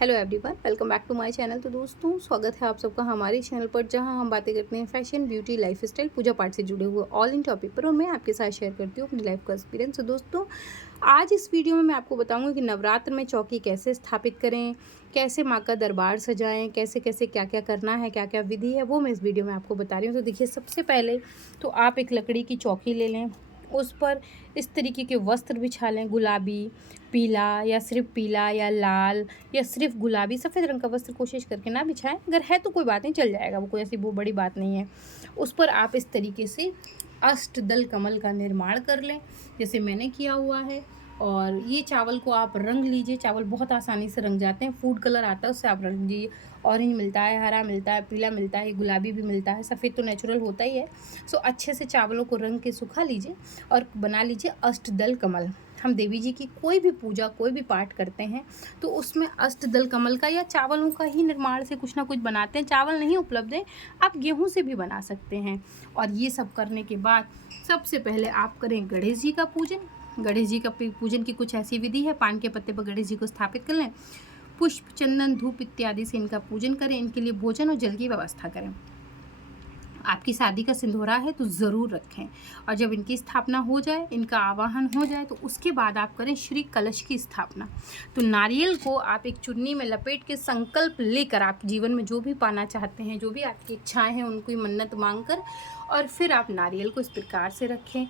Hello everyone, welcome back to my channel. तो दोस्तों, स्वागत है आप सबका हमारे चैनल पर, जहां हम बातें करते हैं फैशन, ब्यूटी, लाइफस्टाइल, पूजा पाठ से जुड़े हुए ऑल इन टॉपिक पर, और मैं आपके साथ शेयर करती हूँ अपनी लाइफ का एक्सपीरियंस। तो दोस्तों, आज इस वीडियो में मैं आपको बताऊंगी कि नवरात्र में चौकी कैसे स्थापित करें, कैसे माँ का दरबार सजाएं, कैसे कैसे क्या क्या करना है, क्या क्या विधि है, वो मैं इस वीडियो में आपको बता रही हूँ। तो देखिए, सबसे पहले तो आप एक लकड़ी की चौकी ले लें, उस पर इस तरीके के वस्त्र बिछा लें, गुलाबी, पीला या सिर्फ पीला या लाल या सिर्फ गुलाबी, सफ़ेद रंग का वस्त्र कोशिश करके ना बिछाएं। अगर है तो कोई बात नहीं, चल जाएगा, वो कोई ऐसी वो बड़ी बात नहीं है। उस पर आप इस तरीके से अष्टदल कमल का निर्माण कर लें, जैसे मैंने किया हुआ है। और ये चावल को आप रंग लीजिए, चावल बहुत आसानी से रंग जाते हैं, फूड कलर आता है उससे आप रंग लीजिए। ऑरेंज मिलता है, हरा मिलता है, पीला मिलता है, गुलाबी भी मिलता है, सफ़ेद तो नेचुरल होता ही है। सो अच्छे से चावलों को रंग के सुखा लीजिए और बना लीजिए अष्टदल कमल। हम देवी जी की कोई भी पूजा, कोई भी पाठ करते हैं तो उसमें अष्टदल कमल का या चावलों का ही निर्माण से कुछ ना कुछ बनाते हैं। चावल नहीं उपलब्ध है, आप गेहूं से भी बना सकते हैं। और ये सब करने के बाद सबसे पहले आप करें गणेश जी का पूजन। गणेश जी का पूजन की कुछ ऐसी विधि है, पान के पत्ते पर गणेश जी को स्थापित कर लें, पुष्प, चंदन, धूप इत्यादि से इनका पूजन करें, इनके लिए भोजन और जल की व्यवस्था करें। आपकी शादी का सिंदूरा है तो ज़रूर रखें। और जब इनकी स्थापना हो जाए, इनका आवाहन हो जाए, तो उसके बाद आप करें श्री कलश की स्थापना। तो नारियल को आप एक चुन्नी में लपेट के संकल्प लेकर, आप जीवन में जो भी पाना चाहते हैं, जो भी आपकी इच्छाएं हैं, उनको मन्नत मांग कर, और फिर आप नारियल को इस प्रकार से रखें।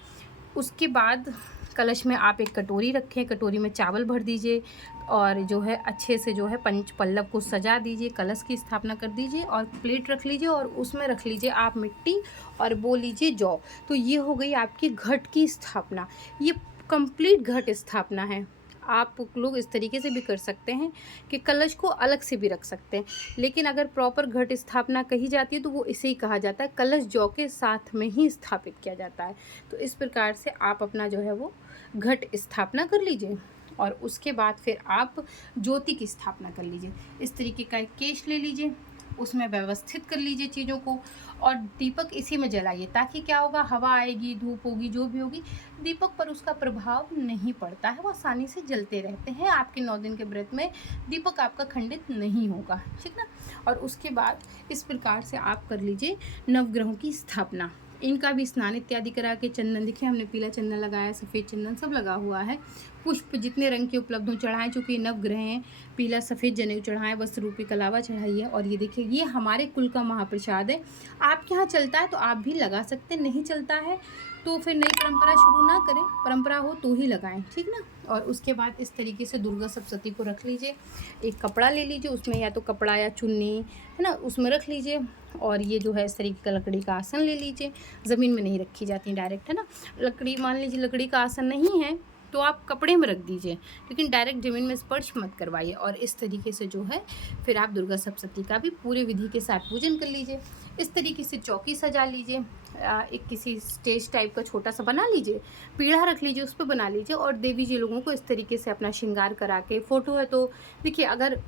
उसके बाद कलश में आप एक कटोरी रखें, कटोरी में चावल भर दीजिए और जो है अच्छे से जो है पंच पल्लव को सजा दीजिए, कलश की स्थापना कर दीजिए और प्लेट रख लीजिए और उसमें रख लीजिए आप मिट्टी और बोल लीजिए जौ। तो ये हो गई आपकी घट की स्थापना। ये कंप्लीट घट स्थापना है। आप लोग इस तरीके से भी कर सकते हैं कि कलश को अलग से भी रख सकते हैं, लेकिन अगर प्रॉपर घट स्थापना कही जाती है तो वो इसे ही कहा जाता है, कलश जौ के साथ में ही स्थापित किया जाता है। तो इस प्रकार से आप अपना जो है वो घट स्थापना कर लीजिए और उसके बाद फिर आप ज्योति की स्थापना कर लीजिए। इस तरीके का एक केश ले लीजिए, उसमें व्यवस्थित कर लीजिए चीज़ों को और दीपक इसी में जलाइए, ताकि क्या होगा, हवा आएगी, धूप होगी, जो भी होगी, दीपक पर उसका प्रभाव नहीं पड़ता है, वो आसानी से जलते रहते हैं। आपके 9 दिन के व्रत में दीपक आपका खंडित नहीं होगा, ठीक ना। और उसके बाद इस प्रकार से आप कर लीजिए नवग्रहों की स्थापना। इनका भी स्नान इत्यादि करा के, चंदन, देखिए हमने पीला चंदन लगाया, सफ़ेद चंदन सब लगा हुआ है, पुष्प जितने रंग के उपलब्ध हों चढ़ाएं, चूँकि नवग्रह हैं, पीला सफ़ेद जनेऊ चढ़ाएं, वस्त्र रूपी कलावा चढ़ाइए। और ये देखिए, ये हमारे कुल का महाप्रसाद है। आपके यहाँ चलता है तो आप भी लगा सकते, नहीं चलता है तो फिर नई परंपरा शुरू ना करें, परंपरा हो तो ही लगाएं, ठीक ना। और उसके बाद इस तरीके से दुर्गा सप्तशती को रख लीजिए, एक कपड़ा ले लीजिए, उसमें या तो कपड़ा या चुन्नी है ना, उसमें रख लीजिए। और ये जो है इस तरीके का लकड़ी का आसन ले लीजिए, ज़मीन में नहीं रखी जाती डायरेक्ट, है ना। लकड़ी, मान लीजिए लकड़ी का आसन नहीं है तो आप कपड़े में रख दीजिए, लेकिन डायरेक्ट ज़मीन में स्पर्श मत करवाइए। और इस तरीके से जो है फिर आप दुर्गा सप्तशती का भी पूरे विधि के साथ पूजन कर लीजिए। इस तरीके से चौकी सजा लीजिए, एक किसी स्टेज टाइप का छोटा सा बना लीजिए, पीढ़ा रख लीजिए, उस पर बना लीजिए और देवी जी लोगों को इस तरीके से अपना श्रृंगार करा के, फ़ोटो है तो देखिए, अगर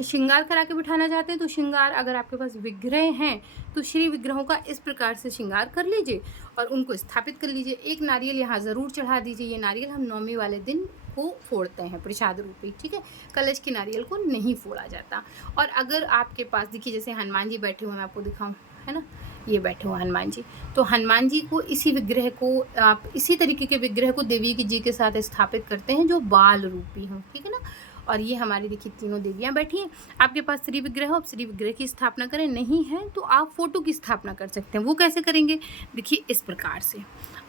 श्रृंगार करा के बिठाना चाहते हैं तो श्रृंगार, अगर आपके पास विग्रह हैं तो श्री विग्रहों का इस प्रकार से श्रृंगार कर लीजिए और उनको स्थापित कर लीजिए। एक नारियल यहाँ ज़रूर चढ़ा दीजिए, ये नारियल हम नौमी वाले दिन को फोड़ते हैं प्रसाद रूपी, ठीक है, कलश के नारियल को नहीं फोड़ा जाता। और अगर आपके पास, देखिए जैसे हनुमान जी बैठे हुए, मैं आपको दिखाऊं, है ना, ये बैठे हुए हनुमान जी, तो हनुमान जी को, इसी विग्रह को आप, इसी तरीके के विग्रह को देवी जी के साथ स्थापित करते हैं जो बाल रूपी हों, ठीक है ना। और ये हमारी देखिए तीनों देवियाँ बैठी हैं। आपके पास श्री विग्रह हो, आप श्री विग्रह की स्थापना करें, नहीं है तो आप फोटो की स्थापना कर सकते हैं। वो कैसे करेंगे, देखिए इस प्रकार से,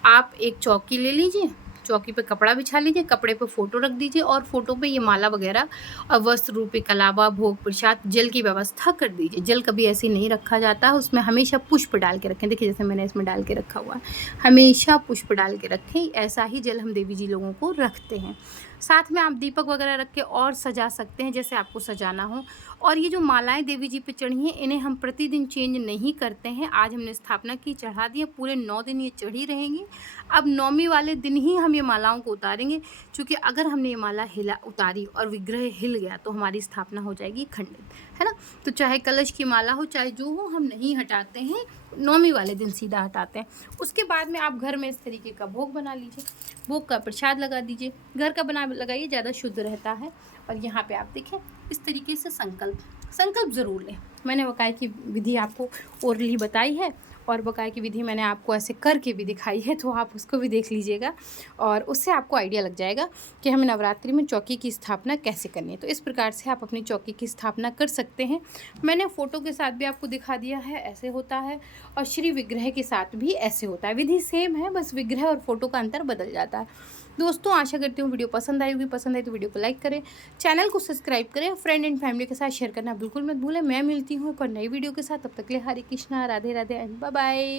आप एक चौकी ले लीजिए, चौकी पे कपड़ा बिछा लीजिए, कपड़े पे फोटो रख दीजिए और फोटो पे ये माला वगैरह और वस्त्र रूपी कलावा, भोग प्रसाद, जल की व्यवस्था कर दीजिए। जल कभी ऐसे नहीं रखा जाता, उसमें हमेशा पुष्प डाल के रखें। देखिए जैसे मैंने इसमें डाल के रखा हुआ है, हमेशा पुष्प डाल के रखें। ऐसा ही जल हम देवी जी लोगों को रखते हैं। साथ में आप दीपक वगैरह रख के और सजा सकते हैं, जैसे आपको सजाना हो। और ये जो मालाएं देवी जी पे चढ़ी हैं, इन्हें हम प्रतिदिन चेंज नहीं करते हैं। आज हमने स्थापना की, चढ़ा दी, पूरे 9 दिन ये चढ़ी रहेंगी। अब नौमी वाले दिन ही हम ये मालाओं को उतारेंगे, क्योंकि अगर हमने ये माला उतारी और विग्रह हिल गया तो हमारी स्थापना हो जाएगी खंडित, है ना। तो चाहे कलश की माला हो, चाहे जो हो, हम नहीं हटाते हैं, नौमी वाले दिन सीधा हटाते हैं। उसके बाद में आप घर में इस तरीके का भोग बना लीजिए, भोग का प्रसाद लगा दीजिए, घर का बना लगाइए, ज़्यादा शुद्ध रहता है। और यहाँ पे आप देखें इस तरीके से संकल्प ज़रूर लें। मैंने बकाया की विधि आपको ओरली बताई है और बकाया की विधि मैंने आपको ऐसे करके भी दिखाई है, तो आप उसको भी देख लीजिएगा और उससे आपको आइडिया लग जाएगा कि हमें नवरात्रि में चौकी की स्थापना कैसे करनी है। तो इस प्रकार से आप अपनी चौकी की स्थापना कर सकते हैं। मैंने फ़ोटो के साथ भी आपको दिखा दिया है, ऐसे होता है, और श्री विग्रह के साथ भी ऐसे होता है। विधि सेम है, बस विग्रह और फोटो का अंतर बदल जाता है। दोस्तों आशा करती हूँ वीडियो पसंद आई होगी। पसंद आई तो वीडियो को लाइक करें, चैनल को सब्सक्राइब करें, फ्रेंड एंड फैमिली के साथ शेयर करना बिल्कुल मत भूलें। मैं मिलती हूँ एक और नई वीडियो के साथ, तब तक के लिए Hare Krishna, Radhe Radhe and bye bye.